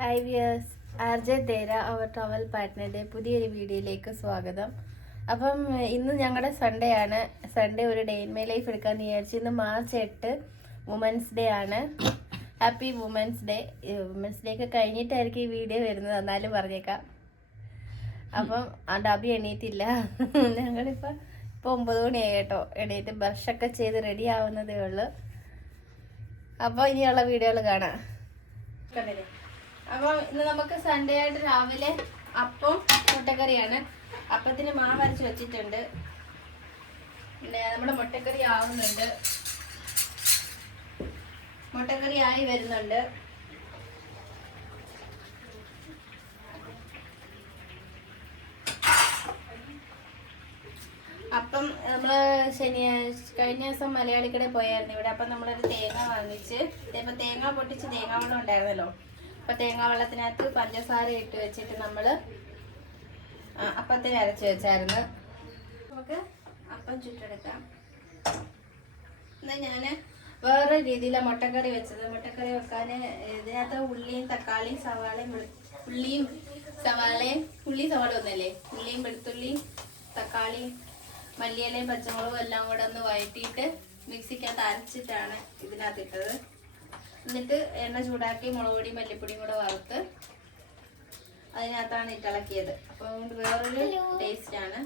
Hi viewers, RJ തേര അവർ travel പാർട്ട്ണറുടെ പുതിയൊരു വീഡിയോയിലേക്ക് സ്വാഗതം. അപ്പം ഇന്ന് ഞങ്ങളുടെ സൺഡേ ആണ്. സൺഡേ ഒരു ഡേ ഇൻ മൈ ലൈഫ് എടുക്കാമെന്ന് വിചാരിച്ചു. ഇന്ന് മാർച്ച് 8 വുമൻസ് ഡേ ആണ്. Happy women's day. Women's day ഒക്കെ കഴിഞ്ഞിട്ടായിരിക്കും ഈ വീഡിയോ വരുന്നത്, എന്നാലും പറഞ്ഞേക്കാം. അപ്പം ആ ഡബി എണീറ്റില്ല. ഞങ്ങളിപ്പോൾ 9 മണിയായി കേട്ടോ. എണീറ്റ് ബ്രഷൊക്കെ ചെയ്ത് റെഡി ആവുന്നതേ ഉള്ളൂ. അപ്പോൾ ഇനിയുള്ള വീഡിയോകൾ കാണാം. കണ്ടില്ലേ? അപ്പോൾ ഇന്ന് നമുക്ക് സൺഡേ ആയിട്ട് രാവിലെ അപ്പം മുട്ടക്കറിയാണ്. അപ്പത്തിന് മാവ് അരച്ച് വെച്ചിട്ടുണ്ട്. പിന്നെ നമ്മുടെ മുട്ടക്കറി ആവുന്നുണ്ട്. മുട്ടക്കറി ആയി വരുന്നുണ്ട്. അപ്പം നമ്മൾ കഴിഞ്ഞ ദിവസം മലയാളിക്കടയിൽ പോയായിരുന്നു ഇവിടെ. അപ്പം നമ്മളൊരു തേങ്ങ വാങ്ങിച്ച്, ഇപ്പം തേങ്ങ പൊട്ടിച്ച് തേങ്ങ വെള്ളം ഉണ്ടായിരുന്നല്ലോ. അപ്പം തേങ്ങ വെള്ളത്തിനകത്ത് പഞ്ചസാര ഇട്ട് വെച്ചിട്ട് നമ്മൾ അപ്പത്തിന് അരച്ച് വെച്ചായിരുന്നു. നമുക്ക് അപ്പം ചുട്ടെടുക്കാം. എന്നാൽ ഞാൻ വേറെ രീതിയിലാണ് മുട്ടക്കറി വെച്ചത്. മുട്ടക്കറി വെക്കാൻ ഇതിനകത്ത് ഉള്ളിയും തക്കാളിയും സവാളയും ഉള്ളി സവാള ഒന്നല്ലേ, ഉള്ളിയും വെളുത്തുള്ളിയും തക്കാളിയും മല്ലിയിലയും പച്ചമുളകും എല്ലാം കൂടെ ഒന്ന് വഴറ്റിയിട്ട് മിക്സിക്കകത്ത് അരച്ചിട്ടാണ് ഇതിനകത്ത് ഇട്ടത്. എന്നിട്ട് എണ്ണ ചൂടാക്കി മുളക് പൊടിയും മല്ലിപ്പൊടിയും കൂടെ വറുത്ത് അതിനകത്താണ് ഇട്ടിളക്കിയത്. അപ്പോൾ അതുകൊണ്ട് വേറൊരു ടേസ്റ്റാണ്.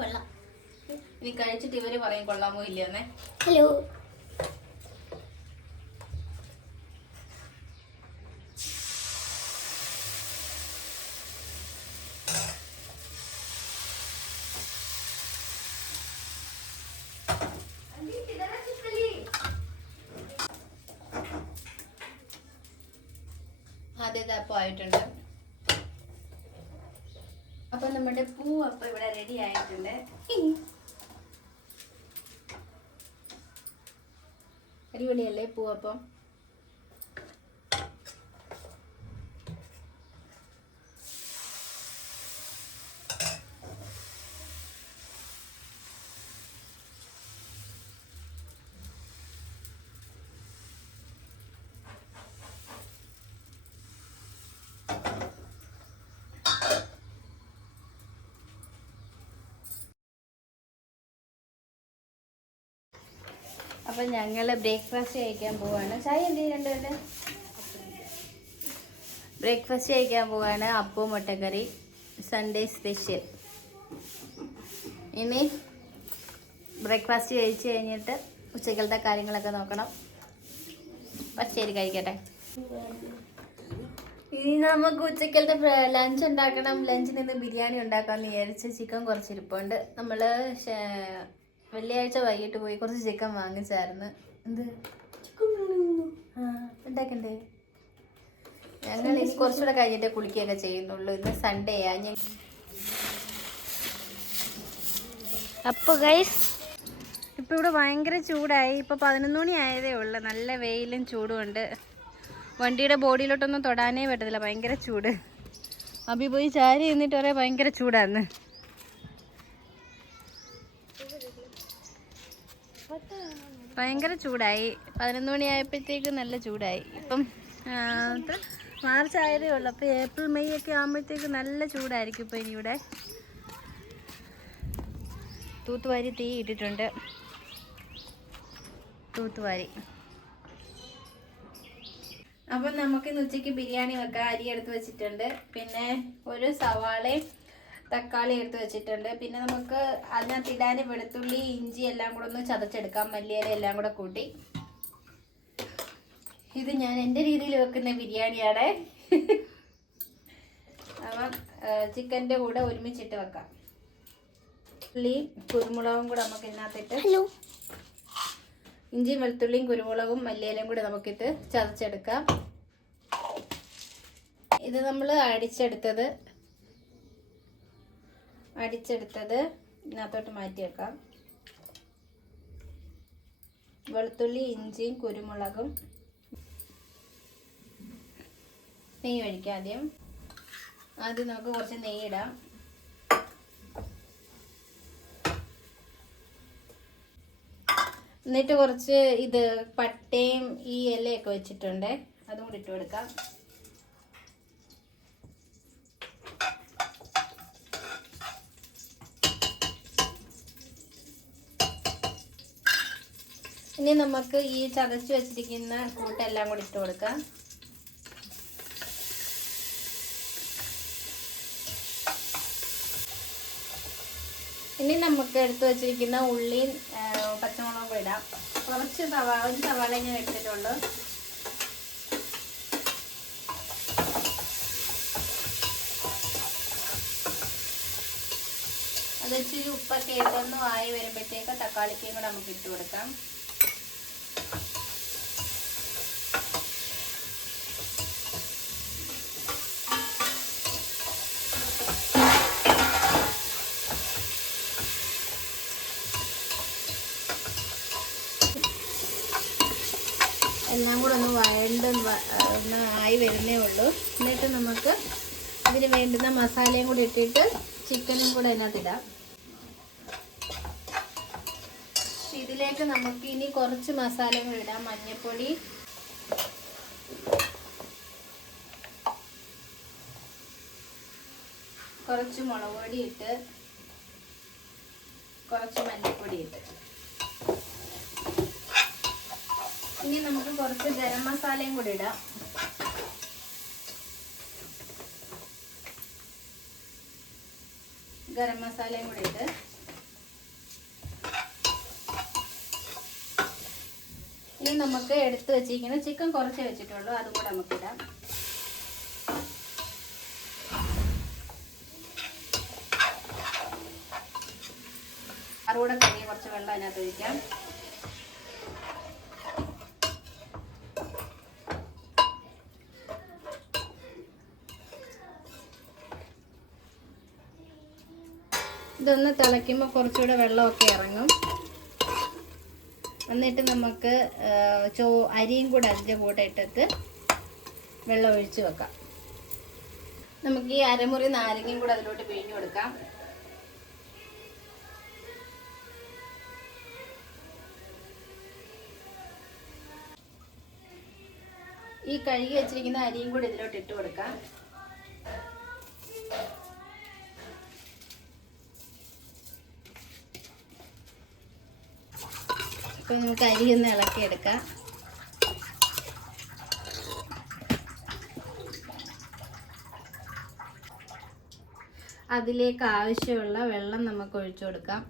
കൊള്ളാം. ഇനി കഴിച്ചിട്ട് ഇവര് പറയും കൊള്ളാമോ ഇല്ലയോന്നേ. ഹലോ. ആദ്യത്തെ ആയിട്ടുണ്ട്. അപ്പൊ നമ്മുടെ പൂവപ്പം ഇവിടെ റെഡി ആയിട്ടുണ്ട്. അടിപൊളിയല്ലേ പൂവപ്പം? അപ്പം ഞങ്ങൾ ബ്രേക്ക്ഫാസ്റ്റ് കഴിക്കാൻ പോവാണ്. ചായ എന്ത് ചെയ്യുന്നുണ്ട്? ബ്രേക്ക്ഫാസ്റ്റ് കഴിക്കാൻ പോവാണ്. അപ്പവും മുട്ടക്കറി, സൺഡേ സ്പെഷ്യൽ. ഇനി ബ്രേക്ക്ഫാസ്റ്റ് കഴിച്ച് കഴിഞ്ഞിട്ട് ഉച്ചക്കലത്തെ കാര്യങ്ങളൊക്കെ നോക്കണം. ശരി, കഴിക്കട്ടെ. ഇനി നമുക്ക് ഉച്ചക്കലത്തെ ലഞ്ച് ഉണ്ടാക്കണം. ലഞ്ചിന് ഇന്ന് ബിരിയാണി ഉണ്ടാക്കാമെന്ന് വിചാരിച്ച് ചിക്കൻ കുറച്ചിരിപ്പുണ്ട്. നമ്മൾ വെള്ളിയാഴ്ച വൈകിട്ട് പോയി കുറച്ച് ചിക്കൻ വാങ്ങിച്ചായിരുന്നു. എന്ത് ഉണ്ടാക്കണ്ടേ? ഞങ്ങൾ ഇനി കുറച്ചുകൂടെ കഴിഞ്ഞിട്ട് കുളിക്കുകയൊക്കെ ചെയ്യുന്നുള്ളൂ. ഇന്ന് സൺഡേ ആ. അപ്പോൾ ഗൈസ്, ഇപ്പോൾ ഇവിടെ ഭയങ്കര ചൂടായി. ഇപ്പോൾ 11 മണി ആയതേ ഉള്ളൂ. നല്ല വെയിലും ചൂടുമുണ്ട്. വണ്ടിയുടെ ബോഡിയിലോട്ടൊന്നും തൊടാനേ പറ്റത്തില്ല, ഭയങ്കര ചൂട്. അബി പോയി ചാരി നിന്നിട്ട് പറയാം ഭയങ്കര ചൂടാന്ന്. ഭയങ്കര ചൂടായി. 11 മണി ആയപ്പോഴത്തേക്ക് നല്ല ചൂടായി. ഇപ്പം മാർച്ച് ആയതേ ഉള്ളൂ. അപ്പോൾ ഏപ്രിൽ മെയ് ഒക്കെ ആകുമ്പോഴത്തേക്ക് നല്ല ചൂടായിരിക്കും. ഇപ്പോൾ ഇനി ഇവിടെ തൂത്തുവാരി തീ ഇട്ടിട്ടുണ്ട്. തൂത്തുവാരി. അപ്പം നമുക്കിന്ന് ഉച്ചയ്ക്ക് ബിരിയാണി വെക്കാം. അരി എടുത്ത് വെച്ചിട്ടുണ്ട്. പിന്നെ ഒരു സവാളയും തക്കാളി എടുത്ത് വെച്ചിട്ടുണ്ട്. പിന്നെ നമുക്ക് അതിനകത്ത് ഇടാൻ വെളുത്തുള്ളി ഇഞ്ചി എല്ലാം കൂടെ ഒന്ന് ചതച്ചെടുക്കാം. മല്ലിയില എല്ലാം കൂടെ കൂട്ടി. ഇത് ഞാൻ എൻ്റെ രീതിയിൽ വെക്കുന്ന ബിരിയാണിയാണ്. അപ്പം ചിക്കൻ്റെ കൂടെ ഒരുമിച്ചിട്ട് വെക്കാം. ഉള്ളിയും കുരുമുളകും കൂടെ നമുക്ക് ഇതിനകത്തിട്ട്, ഇഞ്ചിയും വെളുത്തുള്ളിയും കുരുമുളകും മല്ലിയിലയും കൂടെ നമുക്കിട്ട് ചതച്ചെടുക്കാം. ഇത് നമ്മൾ അടിച്ചെടുത്തത് ഇതിനകത്തോട്ട് മാറ്റി വെക്കാം. വെളുത്തുള്ളി ഇഞ്ചിയും കുരുമുളകും. നെയ്യ് ഒഴിക്കാം. ആദ്യം നമുക്ക് കുറച്ച് നെയ്യിടാം. എന്നിട്ട് കുറച്ച് ഇത് പട്ടയും ഈ ഇലയൊക്കെ വെച്ചിട്ടുണ്ട്, അതും കൂടി ഇട്ട് കൊടുക്കാം. ഇനി നമുക്ക് ഈ ചതച്ച് വെച്ചിരിക്കുന്ന കൂട്ടെല്ലാം കൂടി ഇട്ട് കൊടുക്കാം. ഇനി നമുക്ക് എടുത്തു വെച്ചിരിക്കുന്ന ഉള്ളിയും പച്ചമുളകും ഇടാം. കുറച്ച് ഒരു സവാള ഞാൻ എടുത്തിട്ടുള്ളൂ. അത് ഇച്ചിരി ഉപ്പൊക്കെ ഇട്ടൊന്ന് ആയി വരുമ്പോഴത്തേക്ക് തക്കാളിക്കയും കൂടെ നമുക്ക് ഇട്ട് കൊടുക്കാം. എല്ലാം കൂടെ ഒന്ന് ആയി വരുന്നേ ഉള്ളൂ. എന്നിട്ട് നമുക്ക് ഇതിന് വേണ്ടുന്ന മസാലയും കൂടി ഇട്ടിട്ട് ചിക്കനും കൂടെ അതിനകത്തിടാം. ഇതിലേക്ക് നമുക്ക് ഇനി കുറച്ച് മസാലയും കൂടി ഇടാം. മഞ്ഞൾപ്പൊടി, കുറച്ച് മുളക് പൊടി ഇട്ട്, കുറച്ച് മല്ലിപ്പൊടി ഇട്ട്, ഇനി നമുക്ക് കുറച്ച് ഗരം മസാലയും കൂടി ഇടാം. ഗരം മസാലയും കൂടി ഇട്ട് ഇനി നമുക്ക് എടുത്ത് വെച്ചിരിക്കുന്ന ചിക്കൻ കുറച്ച് വെച്ചിട്ടുള്ളൂ, അതും കൂടെ നമുക്ക് ഇടാം. അതുകൂടെ കഴിഞ്ഞ് കുറച്ച് വെള്ളം അതിനകത്ത് ഒഴിക്കാം. ഇതൊന്ന് തിളയ്ക്കുമ്പോൾ കുറച്ചുകൂടെ വെള്ളമൊക്കെ ഇറങ്ങും. എന്നിട്ട് നമുക്ക് അരിയും കൂടെ അതിൻ്റെ കൂടെ ഇട്ടിട്ട് വെള്ളം ഒഴിച്ച് വെക്കാം. നമുക്ക് ഈ അരമുറി നാരങ്ങയും കൂടെ അതിലോട്ട് പിഴിഞ്ഞു കൊടുക്കാം. ഈ കഴുകി വെച്ചിരിക്കുന്ന അരിയും കൂടി ഇതിലോട്ട് ഇട്ട് കൊടുക്കാം. അപ്പോൾ നമുക്ക് അരി ഒന്ന് ഇളക്കിയെടുക്കാം. അതിലേക്ക് ആവശ്യമുള്ള വെള്ളം നമുക്ക് ഒഴിച്ചു കൊടുക്കാം.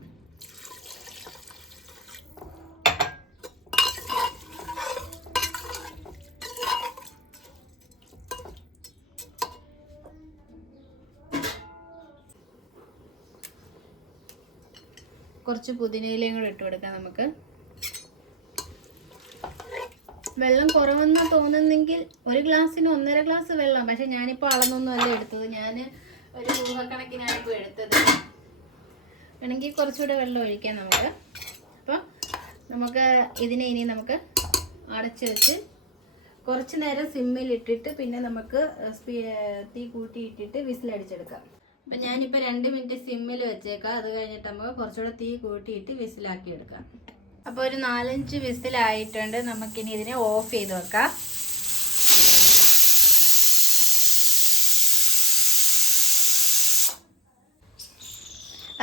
കുറച്ച് പുതിനയിലയും കൂടെ ഇട്ട് കൊടുക്കാം. നമുക്ക് വെള്ളം കുറവെന്ന് തോന്നുന്നെങ്കിൽ ഒരു ഗ്ലാസ്സിന് 1.5 ഗ്ലാസ് വെള്ളം, പക്ഷെ ഞാനിപ്പോൾ അളന്നൊന്നും അല്ല എടുത്തത്, ഞാൻ ഒരു ഊഹക്കണക്കിനാണ് ഇപ്പോൾ എടുത്തത്. വേണമെങ്കിൽ കുറച്ചുകൂടെ വെള്ളം ഒഴിക്കാം നമുക്ക്. അപ്പോൾ നമുക്ക് ഇതിനെ ഇനി നമുക്ക് അടച്ച് വെച്ച് കുറച്ച് നേരം സിമ്മിലിട്ടിട്ട് പിന്നെ നമുക്ക് തീ കൂട്ടിയിട്ടിട്ട് വിസിലടിച്ചെടുക്കാം. അപ്പം ഞാനിപ്പോൾ 2 മിനിറ്റ് സിമ്മിൽ വെച്ചേക്കാം. അത് കഴിഞ്ഞിട്ട് നമുക്ക് കുറച്ചുകൂടെ തീ കൂട്ടിയിട്ട് വിസിലാക്കി എടുക്കാം. അപ്പോൾ ഒരു 4-5 വിസിലായിട്ടുണ്ട്. നമുക്കിനി ഇതിനെ ഓഫ് ചെയ്ത് വെക്കാം.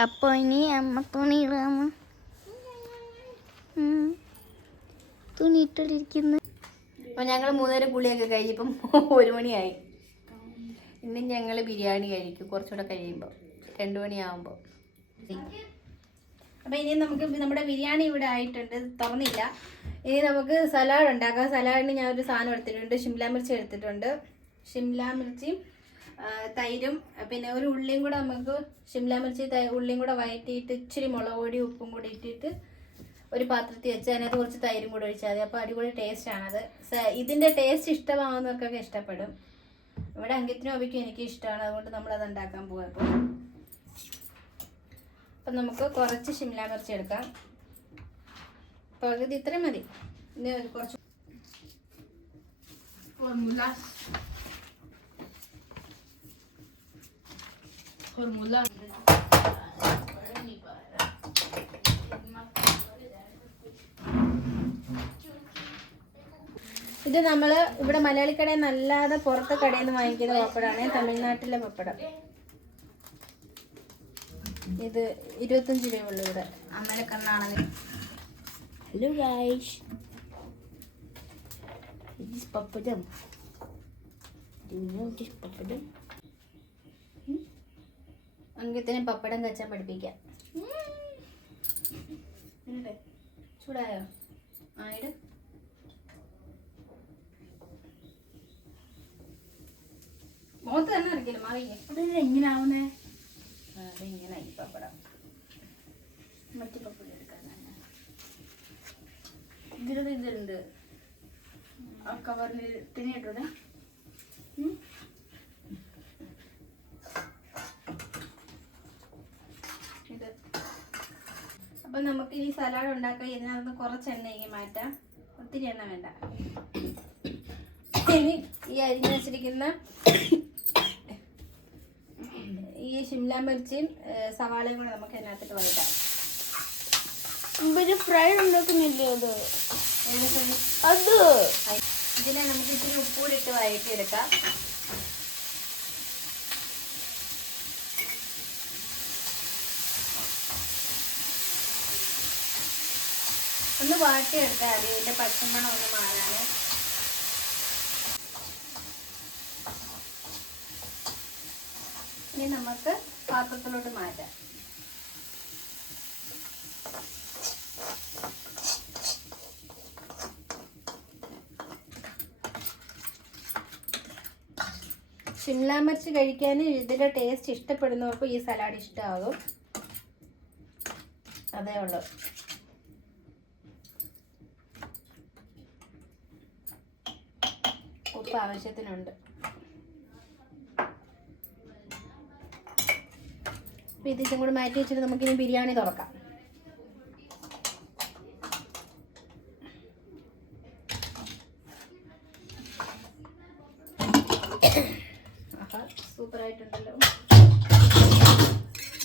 അപ്പോൾ ഇനി അമ്മ തുണി ഇടാമ തുണി ഇട്ടിരിക്കുന്നു. അപ്പോൾ ഞങ്ങൾ 3 കുളിയൊക്കെ കഴിഞ്ഞിപ്പം 1 മണിയായി. ഇന്ന് ഞങ്ങൾ ബിരിയാണി കഴിക്കും കുറച്ചുകൂടെ കഴിയുമ്പോൾ, 2 മണിയാകുമ്പോൾ. അപ്പോൾ ഇനി നമുക്ക് നമ്മുടെ ബിരിയാണി ഇവിടെ ആയിട്ടുണ്ട്, തുറന്നില്ല. ഇനി നമുക്ക് സലാഡ് ഉണ്ടാക്കാം. സലാഡിന് ഞാനൊരു സാധനം എടുത്തിട്ടുണ്ട്. ഷിംല മിർച്ചി എടുത്തിട്ടുണ്ട്. ഷിംല മിർച്ചിയും തൈരും പിന്നെ ഒരു ഉള്ളിയും കൂടെ നമുക്ക് ഷിംല മിർച്ചി ഉള്ളിയും കൂടെ വഴറ്റിയിട്ട് ഇച്ചിരി മുളക് പൊടി ഉപ്പും കൂടി ഇട്ടിട്ട് ഒരു പാത്രത്തിൽ വെച്ച് അതിനകത്ത് കുറച്ച് തൈരും കൂടെ ഒഴിച്ചാൽ മതി. അപ്പോൾ അടിപൊളി ടേസ്റ്റാണത്. ഇതിൻ്റെ ടേസ്റ്റ് ഇഷ്ടമാകുന്നവർക്കൊക്കെ ഇഷ്ടപ്പെടും. ഇവിടെ അങ്കിത്തിനും അബിക്കും എനിക്ക് ഇഷ്ടമാണ്, അതുകൊണ്ട് നമ്മളത് ഉണ്ടാക്കാൻ പോകാം. അപ്പം നമുക്ക് കുറച്ച് ഷിംല മിർച്ചി എടുക്കാം. പകുതി ഇത്രയും മതി. ഇനി കുറച്ച് ഇത് നമ്മൾ ഇവിടെ മലയാളി കടയിൽ നല്ലാതെ പുറത്തെ കടയിൽ നിന്ന് വാങ്ങിക്കുന്ന പപ്പടമാണ്, തമിഴ്നാട്ടിലെ പപ്പടം. ഇത് 25 രൂപയുള്ളൂ ഇവിടെ. അമ്മയുടെ കണ്ണാണെങ്കിൽ. Hello guys, this pappadam. Do you know this pappadam? അംഗത്തിന് പപ്പടം കച്ചാൻ പഠിപ്പിക്കാം. ചൂടായോ? ആയിട്. മുഖത്ത് തന്നെ ഇറക്കില്ല, മാറിയേ. എങ്ങനെയാവുന്നേ? അതിങ്ങനെ ഈ പപ്പടം മറ്റു പപ്പടം എടുക്കാനാണ്. ഇതിലുണ്ട് ആ കവറിന് തിന്നിട്ടത്. ഇത് അപ്പൊ നമുക്ക് ഈ സലാഡ് ഉണ്ടാക്കാൻ ഇതിനകത്ത് കുറച്ച് എണ്ണയ്ക്ക് മാറ്റാം, ഒത്തിരി എണ്ണ വേണ്ട. ഇനി ഈ അരിഞ്ഞ് വെച്ചിരിക്കുന്ന ഈ ഷിംല മിർച്ചിയും സവാളയും കൂടെ നമുക്ക് അതിനകത്തിട്ട് വഴറ്റാം. ഇവര് ഫ്രൈ ഉണ്ടാക്കുന്നില്ലേ അത്? അത് ഇതിനെ നമുക്ക് ഇത്തിരി ഉപ്പൂടി ഇട്ട് വഴറ്റിയെടുക്കാം. ഒന്ന് വാട്ടിയെടുത്താൽ മതി, ഇതിന്റെ പച്ചമണം ഒന്ന് മാറാന്. ഇനി നമുക്ക് പാത്രത്തിലോട്ട് മാറ്റാം. ഷിംല മിർച്ച് കഴിക്കാൻ ഇതിന്റെ ടേസ്റ്റ് ഇഷ്ടപ്പെടുന്നവർക്ക് ഈ സലാഡ് ഇഷ്ടമാകും. അതേ ഉള്ളൂ. ഉപ്പ് ആവശ്യത്തിനുണ്ട്. ഇത് ഇതും കൂടെ മാറ്റി വെച്ചിട്ട് നമുക്കിനി ബിരിയാണി തുറക്കാം. സൂപ്പറായിട്ടുണ്ടല്ലോ.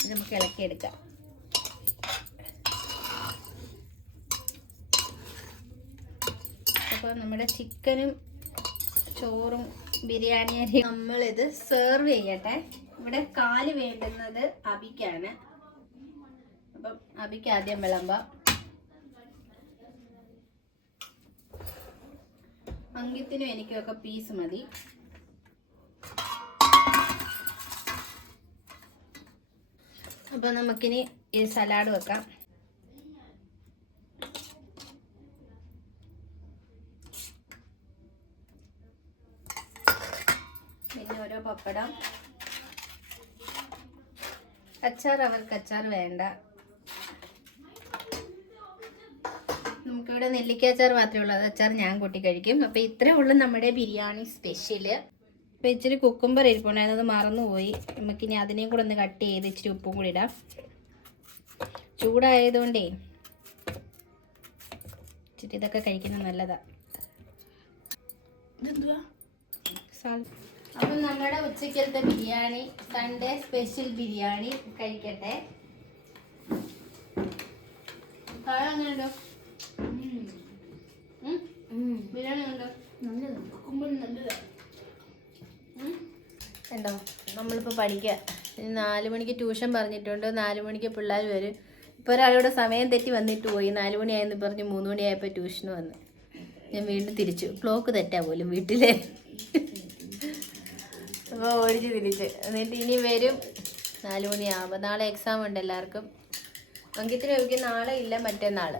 ഇത് നമുക്ക് ഇളക്കിയെടുക്കാം. അപ്പോൾ നമ്മുടെ ചിക്കനും ചോറും ബിരിയാണി അരി നമ്മളിത് സെർവ് ചെയ്യട്ടെ. ഇവിടെ കാല് വേണ്ടുന്നത് അബിക്കാണ്. അപ്പം അബിക്ക് ആദ്യം വിളമ്പാം. അങ്കിത്തിനും എനിക്കൊക്കെ പീസ് മതി. അപ്പം നമുക്കിനി ഈ സലാഡ് വെക്കാം. പിന്നെ ഓരോ പപ്പടം. അച്ചാർ അവർക്ക് അച്ചാർ വേണ്ട. നമുക്കിവിടെ നെല്ലിക്കാച്ചാർ മാത്രമേ ഉള്ളൂ, അത് അച്ചാർ ഞാൻ കൂട്ടി കഴിക്കും. അപ്പോൾ ഇത്രേ ഉള്ളൂ നമ്മുടെ ബിരിയാണി സ്പെഷ്യൽ. അപ്പോൾ ഇച്ചിരി കുക്കുംബർ ഇരിപ്പുണ്ടായിരുന്നത് മറന്നുപോയി. നമുക്കിനി അതിനെയും കൂടെ ഒന്ന് കട്ട് ചെയ്ത് ഇച്ചിരി ഉപ്പും കൂടി ഇടാം. ചൂടായതുകൊണ്ടേ ഇച്ചിരി ഇതൊക്കെ കഴിക്കുന്നത് നല്ലതാണ്. അപ്പം നമ്മുടെ ഉച്ചക്കലത്തെ ബിരിയാണി, സൺഡേ സ്പെഷ്യൽ ബിരിയാണി കഴിക്കട്ടെ. അങ്ങനെയുണ്ടോ? ബിരിയാണി ഉണ്ടോ? ഉണ്ടോ? നമ്മളിപ്പോൾ പഠിക്കുക. 4 മണിക്ക് ട്യൂഷൻ പറഞ്ഞിട്ടുണ്ട്. 4 മണിക്ക് പിള്ളേർ വരും. ഇപ്പോൾ ഒരാളുടെ സമയം തെറ്റി വന്നിട്ട് പോയി. 4 മണിയായെന്ന് പറഞ്ഞ് 3 മണിയായപ്പോൾ ട്യൂഷന് വന്ന് ഞാൻ വീണ്ടും തിരിച്ചു. ക്ലോക്ക് തെറ്റാ പോലും വീട്ടിലെ. അപ്പോൾ ഓടിച്ച് തിരിച്ച് എന്നിട്ട് ഇനി വരും 4 മണിയാകുമ്പോൾ. നാളെ എക്സാം ഉണ്ട് എല്ലാവർക്കും. അങ്കിത്തിന് എനിക്ക് നാളെ ഇല്ല, മറ്റന്നാൾ.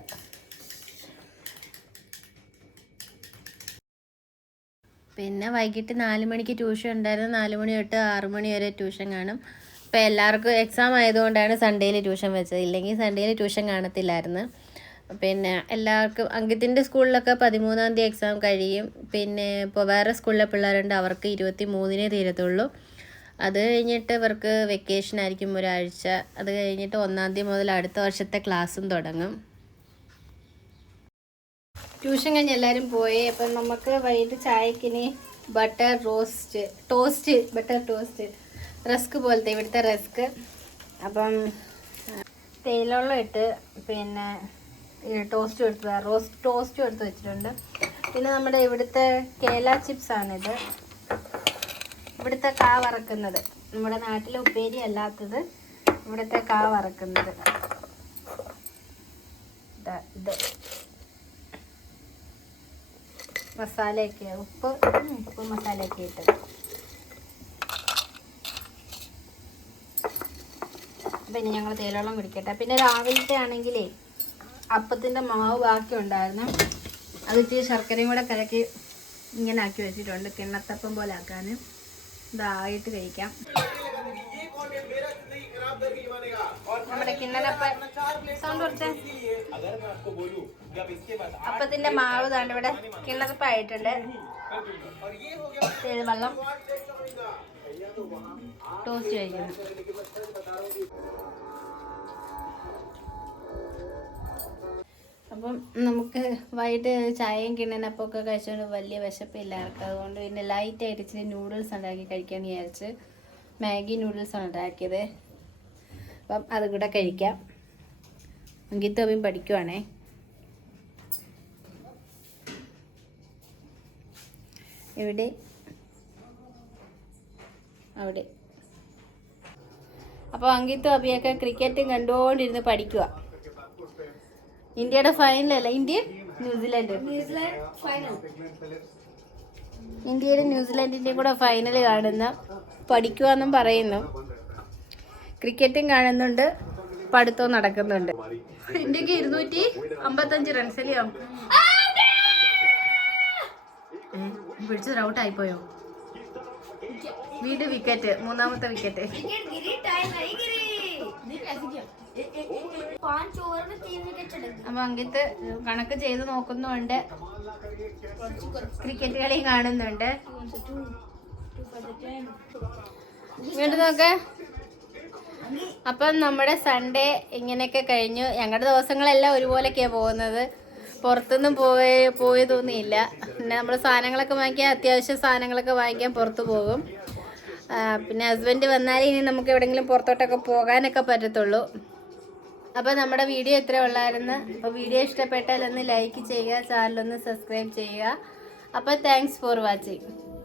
പിന്നെ വൈകിട്ട് 4 മണിക്ക് ട്യൂഷൻ ഉണ്ടായിരുന്നു. 4 മണി തൊട്ട് 6 മണി വരെ ട്യൂഷൻ കാണും. അപ്പോൾ എല്ലാവർക്കും എക്സാം ആയതുകൊണ്ടാണ് സൺഡേയിൽ ട്യൂഷൻ വെച്ചത്. ഇല്ലെങ്കിൽ സൺഡേയിൽ ട്യൂഷൻ കാണത്തില്ലായിരുന്നു. പിന്നെ എല്ലാവർക്കും അങ്കിത്തിൻ്റെ സ്കൂളിലൊക്കെ 13-ാം തീയതി എക്സാം കഴിയും. പിന്നെ ഇപ്പോൾ വേറെ സ്കൂളിലെ പിള്ളേരുണ്ട്, അവർക്ക് 23-ന് തീരത്തുള്ളൂ. അത് കഴിഞ്ഞിട്ട് ഇവർക്ക് വെക്കേഷൻ ആയിരിക്കും ഒരാഴ്ച. അത് കഴിഞ്ഞിട്ട് 1-ാം തീയതി മുതൽ അടുത്ത വർഷത്തെ ക്ലാസ്സും തുടങ്ങും. ട്യൂഷൻ കഴിഞ്ഞ് എല്ലാവരും പോയി. അപ്പം നമുക്ക് വൈകിട്ട് ചായക്കിനി ബട്ടർ ടോസ്റ്റ് റസ്ക് പോലത്തെ ഇവിടുത്തെ റസ്ക്. അപ്പം തേയിലുള്ള ഇട്ട് പിന്നെ ടോസ്റ്റും എടുത്ത് വെച്ചിട്ടുണ്ട്. പിന്നെ നമ്മുടെ ഇവിടുത്തെ കേല ചിപ്സ് ആണിത്. ഇവിടുത്തെ കാ വറക്കുന്നത്, നമ്മുടെ നാട്ടിലെ ഉപ്പേരി അല്ലാത്തത്, ഇവിടുത്തെ കാ വറക്കുന്നത്. ഇത് മസാലയൊക്കെ, ഉപ്പ് മസാലയൊക്കെ ഇട്ടത്. പിന്നെ ഞങ്ങൾ തേയിലവെള്ളം കുടിക്കട്ടെ. പിന്നെ രാവിലത്തെ ആണെങ്കിലേ അപ്പത്തിൻ്റെ മാവ് ബാക്കി ഉണ്ടായിരുന്നു, അത് ഇച്ചിരി ശർക്കരയും കൂടെ കലക്കി ഇങ്ങനെ ആക്കി വെച്ചിട്ടുണ്ട്, കിണ്ണത്തപ്പം പോലെ ആക്കാൻ. ഇതായിട്ട് കഴിക്കാം. നമ്മുടെ കിണ്ണനപ്പം സൗണ്ട് കുറച്ച്. അപ്പത്തിന്റെ മാവ് താണ്ട് ഇവിടെ കിണ്ണത്തപ്പം ആയിട്ടുണ്ട്. വെള്ളം ടോസ്റ്റ് കഴിക്കുന്നു. അപ്പം നമുക്ക് വൈകിട്ട് ചായയും കിണ്ണനപ്പം ഒക്കെ കഴിച്ചുകൊണ്ട് വലിയ വിശപ്പില്ല ആർക്കും. അതുകൊണ്ട് പിന്നെ ലൈറ്റായിട്ട് ഇച്ചിരി നൂഡിൽസ് ഉണ്ടാക്കി കഴിക്കാമെന്ന് വിചാരിച്ച് മാഗി നൂഡിൽസാണ് ഉണ്ടാക്കിയത്. അപ്പം അതും കൂടെ കഴിക്കാം. അങ്കിത്തവയും പഠിക്കുവാണേ. ഇവിടെ അവിടെ. അപ്പോൾ അങ്കിത്തും അബിയൊക്കെ ക്രിക്കറ്റും കണ്ടുകൊണ്ടിരുന്ന് പഠിക്കുക. ഇന്ത്യയുടെ ഫൈനലല്ല, ന്യൂസിലാൻഡ് ഇന്ത്യയുടെ ന്യൂസിലാൻഡിൻ്റെയും കൂടെ ഫൈനൽ കാണുന്ന പഠിക്കുവാന്നും പറയുന്നു. ക്രിക്കറ്റും കാണുന്നുണ്ട്, പഠിത്തവും നടക്കുന്നുണ്ട്. ഇന്ത്യക്ക് 255 റൺസ് അല്ലയോ? പിടിച്ചത് ഔട്ടായിപ്പോയോ? വീണ്ടും വിക്കറ്റ്, മൂന്നാമത്തെ വിക്കറ്റ്. അപ്പൊ അങ്കിത്ത് കണക്ക് ചെയ്ത് നോക്കുന്നുണ്ട്, ക്രിക്കറ്റ് കളി കാണുന്നുണ്ട്. വീണ്ടും നോക്ക്. അപ്പം നമ്മുടെ സൺഡേ ഇങ്ങനെയൊക്കെ കഴിഞ്ഞു. ഞങ്ങളുടെ ദിവസങ്ങളെല്ലാം ഒരുപോലെയൊക്കെയാണ് പോകുന്നത്. പുറത്തൊന്നും പോയതൊന്നുമില്ല. പിന്നെ നമ്മൾ സാധനങ്ങളൊക്കെ വാങ്ങിക്കാൻ, അത്യാവശ്യം സാധനങ്ങളൊക്കെ വാങ്ങിക്കാൻ പുറത്ത് പോകും. പിന്നെ ഹസ്ബൻഡ് വന്നാലേ ഇനി നമുക്ക് എവിടെയെങ്കിലും പുറത്തോട്ടൊക്കെ പോകാനൊക്കെ പറ്റത്തുള്ളൂ. അപ്പോൾ നമ്മുടെ വീഡിയോ ഇത്രേ ഉള്ളായിരുന്നു. അപ്പോൾ വീഡിയോ ഇഷ്ടപ്പെട്ടാൽ ഒന്ന് ലൈക്ക് ചെയ്യുക, ചാനലൊന്ന് സബ്സ്ക്രൈബ് ചെയ്യുക. അപ്പോൾ താങ്ക്സ് ഫോർ വാച്ചിങ്.